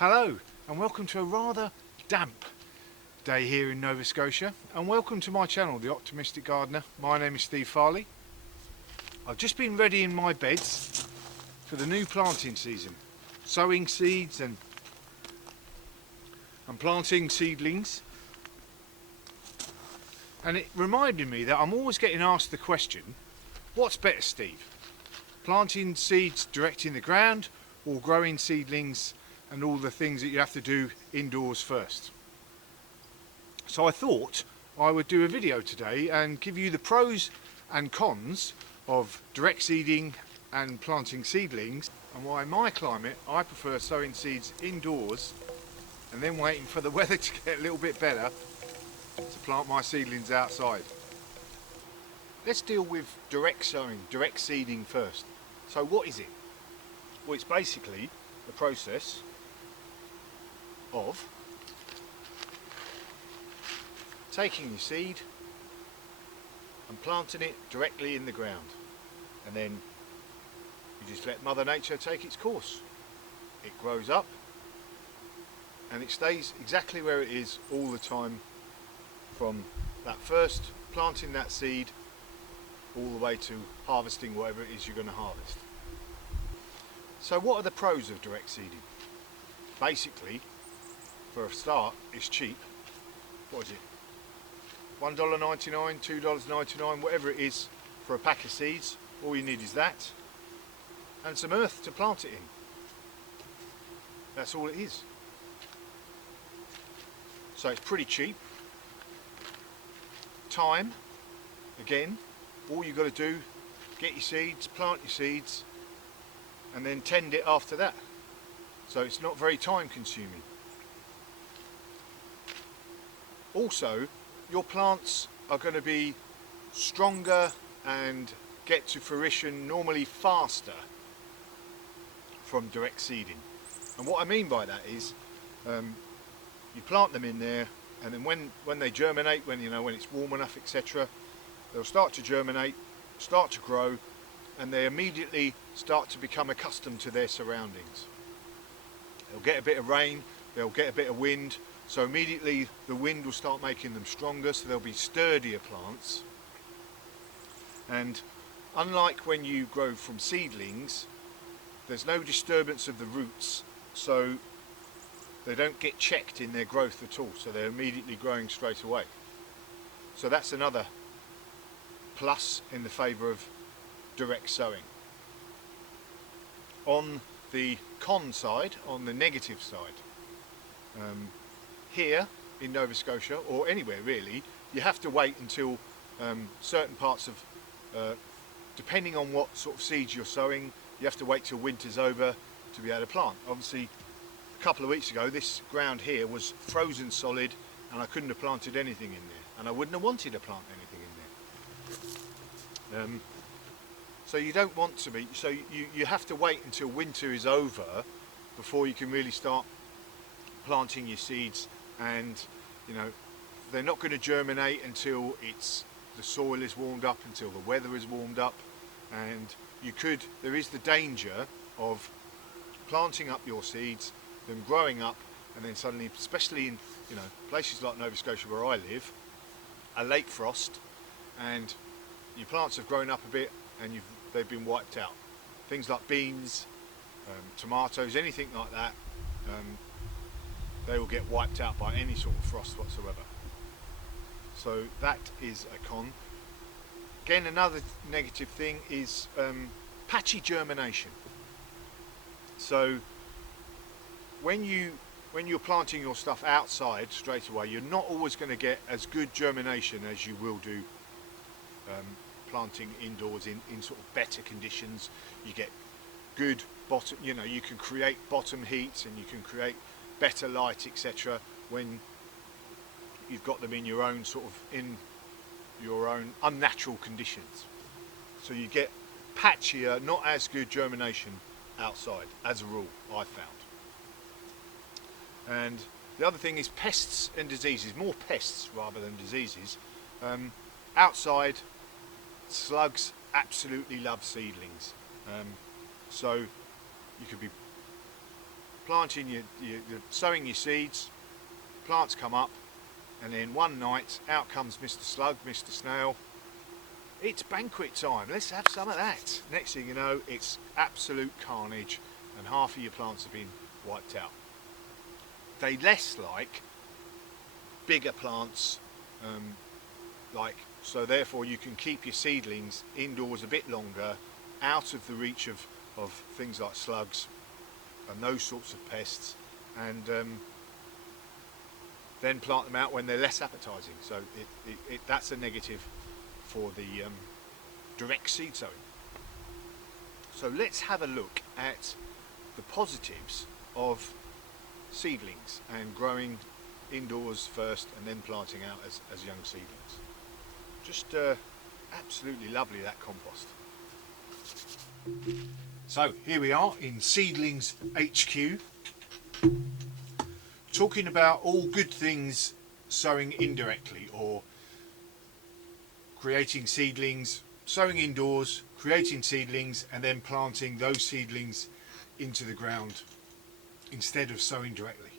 Hello and welcome to a rather damp day here in Nova Scotia, and welcome to my channel, The Optimistic Gardener. My name is Steve Farley. I've just been readying my beds for the new planting season, sowing seeds and planting seedlings, and it reminded me that I'm always getting asked the question, what's better, Steve? Planting seeds direct in the ground or growing seedlings and all the things that you have to do indoors first? So I thought I would do a video today and give you the pros and cons of direct seeding and planting seedlings, and why in my climate I prefer sowing seeds indoors and then waiting for the weather to get a little bit better to plant my seedlings outside. Let's deal with direct sowing, direct seeding first. So what is it? Well, it's basically the process of taking your seed and planting it directly in the ground, and then you just let Mother Nature take its course. It grows up and it stays exactly where it is all the time, from that first planting that seed all the way to harvesting whatever it is you're going to harvest. So what are the pros of direct seeding? Basically, for a start, it's cheap. What is it? $1.99, $2.99, whatever it is for a pack of seeds. All you need is that and some earth to plant it in. That's all it is. So it's pretty cheap. Time, again, all you've got to do, get your seeds, plant your seeds, and then tend it after that. So it's not very time consuming. Also, your plants are going to be stronger and get to fruition normally faster from direct seeding. And what I mean by that is, you plant them in there, and then when they germinate, when it's warm enough, etc., they'll start to germinate, start to grow, and they immediately start to become accustomed to their surroundings. They'll get a bit of rain, they'll get a bit of wind, so immediately the wind will start making them stronger, so they'll be sturdier plants. And unlike when you grow from seedlings, there's no disturbance of the roots, so they don't get checked in their growth at all, so they're immediately growing straight away. So that's another plus in the favour of direct sowing. On the con side, on the negative side, here in Nova Scotia, or anywhere really, you have to wait until certain parts of, depending on what sort of seeds you're sowing, you have to wait till winter's over to be able to plant. Obviously, a couple of weeks ago, this ground here was frozen solid, and I couldn't have planted anything in there, and I wouldn't have wanted to plant anything in there. So you don't want to be, so you have to wait until winter is over before you can really start planting your seeds, and they're not going to germinate until the soil is warmed up, until the weather is warmed up, and there is the danger of planting up your seeds, them growing up, and then suddenly, especially in places like Nova Scotia where I live, a late frost, and your plants have grown up a bit and they've been wiped out. Things like beans, tomatoes, anything like that, they will get wiped out by any sort of frost whatsoever. So that is a con. Again, another negative thing is patchy germination. So when you're planting your stuff outside straight away, you're not always going to get as good germination as you will do planting indoors in sort of better conditions. You get good bottom, you can create bottom heats and you can create better light, etc., when you've got them in your own unnatural conditions. So you get patchier, not as good germination outside, as a rule, I've found. And the other thing is pests and diseases, more pests rather than diseases. Outside, slugs absolutely love seedlings. So you could be you're sowing your seeds, plants come up, and then one night out comes Mr. Slug, Mr. Snail. It's banquet time, let's have some of that. Next thing you know, it's absolute carnage and half of your plants have been wiped out. They less like bigger plants, so therefore you can keep your seedlings indoors a bit longer, out of the reach of things like slugs and those sorts of pests, and then plant them out when they're less appetising. So that's a negative for the direct seed sowing. So let's have a look at the positives of seedlings and growing indoors first and then planting out as young seedlings. Just absolutely lovely, that compost. So here we are in Seedlings HQ, talking about all good things sowing indirectly, or creating seedlings, sowing indoors, creating seedlings and then planting those seedlings into the ground instead of sowing directly.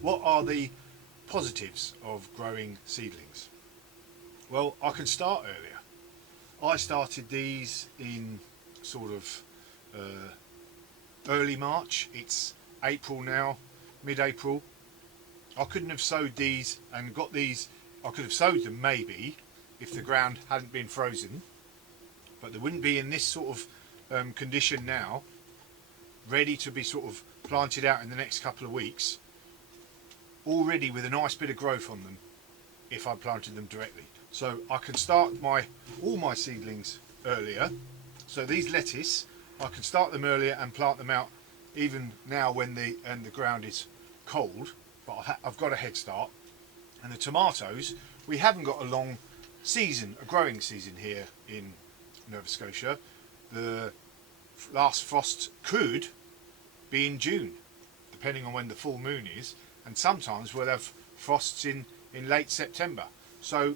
What are the positives of growing seedlings? Well, I can start earlier. I started these in sort of early March. It's April now, mid-April. I couldn't have sowed these and got these, I could have sowed them maybe if the ground hadn't been frozen, but they wouldn't be in this sort of condition now, ready to be sort of planted out in the next couple of weeks, already with a nice bit of growth on them if I planted them directly. So I can start all my seedlings earlier. So these lettuce, I can start them earlier and plant them out even now when the ground is cold, but I've got a head start. And the tomatoes, we haven't got a long season, a growing season here in Nova Scotia. The last frost could be in June, depending on when the full moon is, and sometimes we'll have frosts in late September. So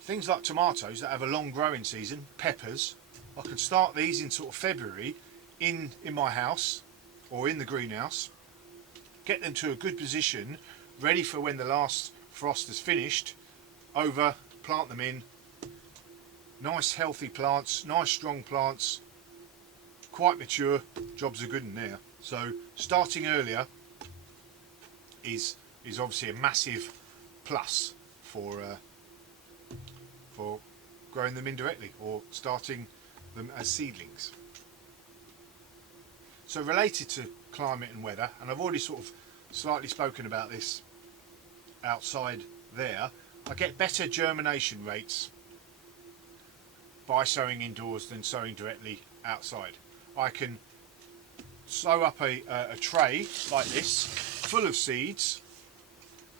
things like tomatoes that have a long growing season, peppers, I can start these in sort of February in my house or in the greenhouse, get them to a good position, ready for when the last frost is finished, over, plant them in. Nice healthy plants, nice strong plants, quite mature, jobs are good in there. So starting earlier is obviously a massive plus for growing them indirectly or starting them as seedlings. So related to climate and weather, and I've already sort of slightly spoken about this outside there, I get better germination rates by sowing indoors than sowing directly outside. I can sow up a tray like this full of seeds,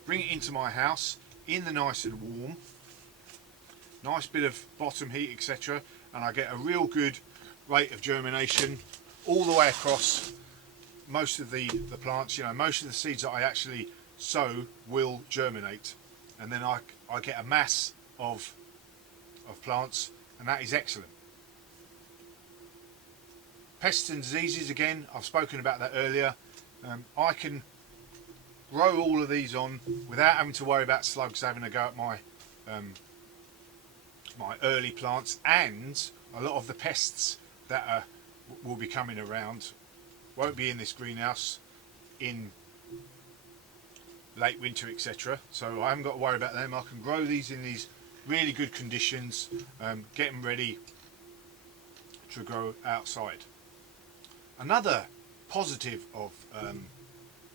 bring it into my house in the nice and warm, nice bit of bottom heat, etc., and I get a real good rate of germination all the way across most of the plants. You know, most of the seeds that I actually sow will germinate, and then I get a mass of plants, and that is excellent. Pests and diseases, again, I've spoken about that earlier. I can grow all of these on without having to worry about slugs having a go at my my early plants, and a lot of the pests that will be coming around won't be in this greenhouse in late winter, etc. So I haven't got to worry about them. I can grow these in these really good conditions, get them ready to grow outside. Another positive of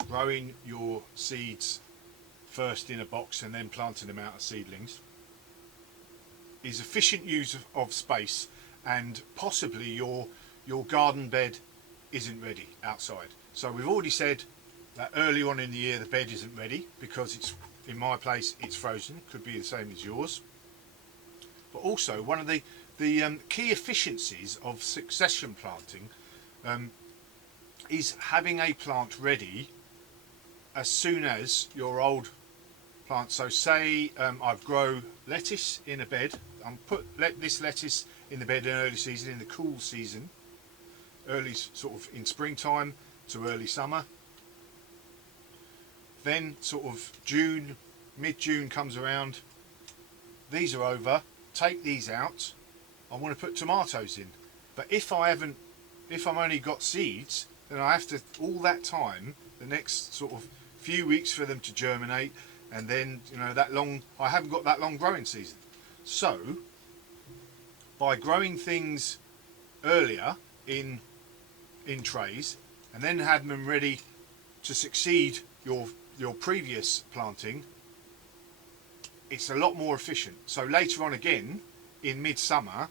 growing your seeds first in a box and then planting them out as seedlings is efficient use of space, and possibly your garden bed isn't ready outside. So we've already said that early on in the year the bed isn't ready because it's, in my place, it's frozen. Could be the same as yours. But also one of the key efficiencies of succession planting is having a plant ready as soon as your old plant. So say I've grown lettuce in a bed, let this lettuce in the bed in early season, in the cool season, early sort of in springtime to early summer. Then sort of June, mid-June comes around, these are over, take these out, I want to put tomatoes in. But if I've only got seeds, then I have to, all that time, the next sort of few weeks for them to germinate, and then, you know, I haven't got that long growing season. So, by growing things earlier in trays, and then having them ready to succeed your previous planting, it's a lot more efficient. So later on again, in midsummer,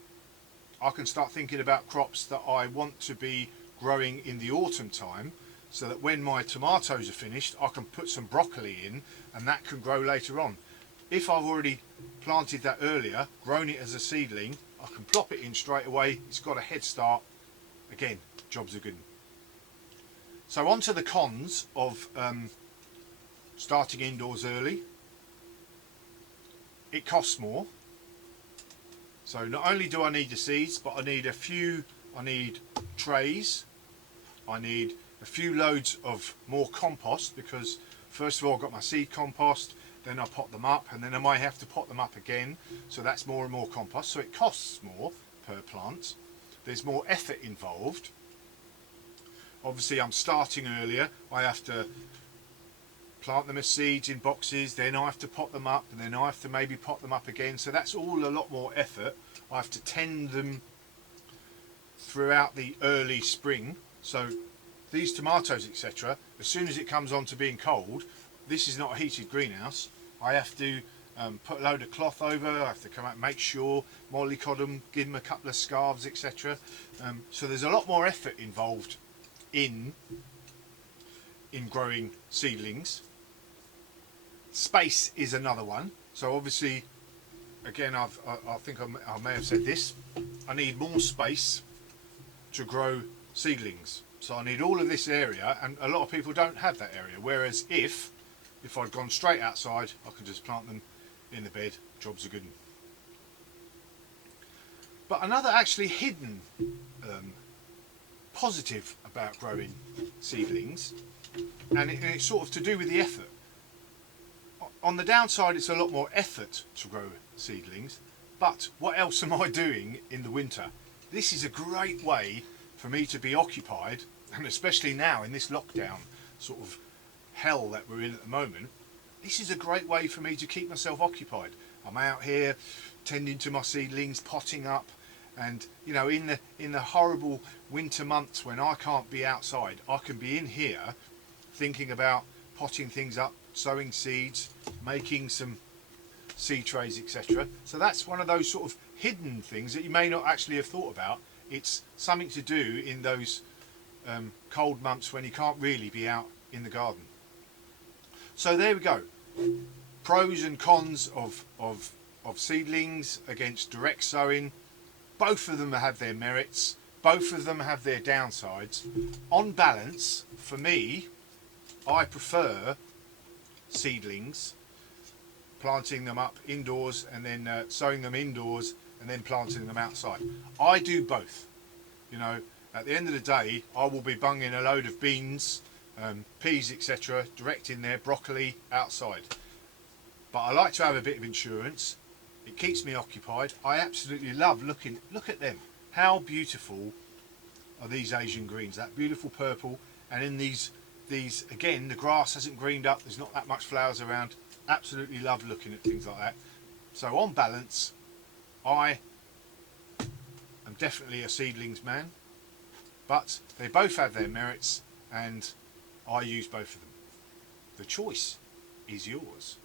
I can start thinking about crops that I want to be growing in the autumn time, so that when my tomatoes are finished, I can put some broccoli in, and that can grow later on. If I've already planted that earlier, grown it as a seedling, I can plop it in straight away. It's got a head start. Again, job's a good one. So on to the cons of starting indoors early. It costs more. So not only do I need the seeds, but I need trays, I need a few loads of more compost, because first of all I've got my seed compost, then I pot them up, and then I might have to pot them up again, so that's more and more compost. So it costs more per plant, there's more effort involved. Obviously I'm starting earlier, I have to plant them as seeds in boxes, then I have to pot them up, and then I have to maybe pot them up again, so that's all a lot more effort. I have to tend them throughout the early spring. So these tomatoes, etc., as soon as it comes on to being cold, this is not a heated greenhouse, I have to put a load of cloth over, I have to come out and make sure, mollycod them, give them a couple of scarves, etc. So there's a lot more effort involved in growing seedlings. Space is another one. So obviously, again, I think I may have said this, I need more space to grow seedlings. So I need all of this area, and a lot of people don't have that area. Whereas if I'd gone straight outside, I could just plant them in the bed, job's a good one. But another actually hidden positive about growing seedlings, and it's sort of to do with the effort. On the downside, it's a lot more effort to grow seedlings, but what else am I doing in the winter? This is a great way for me to be occupied, and especially now in this lockdown sort of hell that we're in at the moment, this is a great way for me to keep myself occupied. I'm out here tending to my seedlings, potting up, and you know, in the horrible winter months when I can't be outside, I can be in here thinking about potting things up, sowing seeds, making some seed trays, etc. So that's one of those sort of hidden things that you may not actually have thought about. It's something to do in those cold months when you can't really be out in the garden. So there we go. Pros and cons of seedlings against direct sowing. Both of them have their merits. Both of them have their downsides. On balance, for me, I prefer seedlings, planting them up indoors and then sowing them indoors and then planting them outside. I do both. You know, at the end of the day, I will be bunging a load of beans, peas, etc., direct in there, broccoli outside. But I like to have a bit of insurance. It keeps me occupied. I absolutely love look at them. How beautiful are these Asian greens, that beautiful purple, and in these again, the grass hasn't greened up, there's not that much flowers around. Absolutely love looking at things like that. So on balance, I am definitely a seedlings man, but they both have their merits and I use both of them. The choice is yours.